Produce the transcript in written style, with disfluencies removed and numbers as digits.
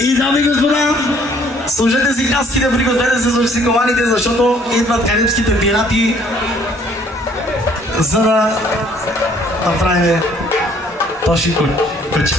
И, дами и господа, служете си каските, пригответе се за шикованите, защото идват карибските пирати, за да направим Тоши куче.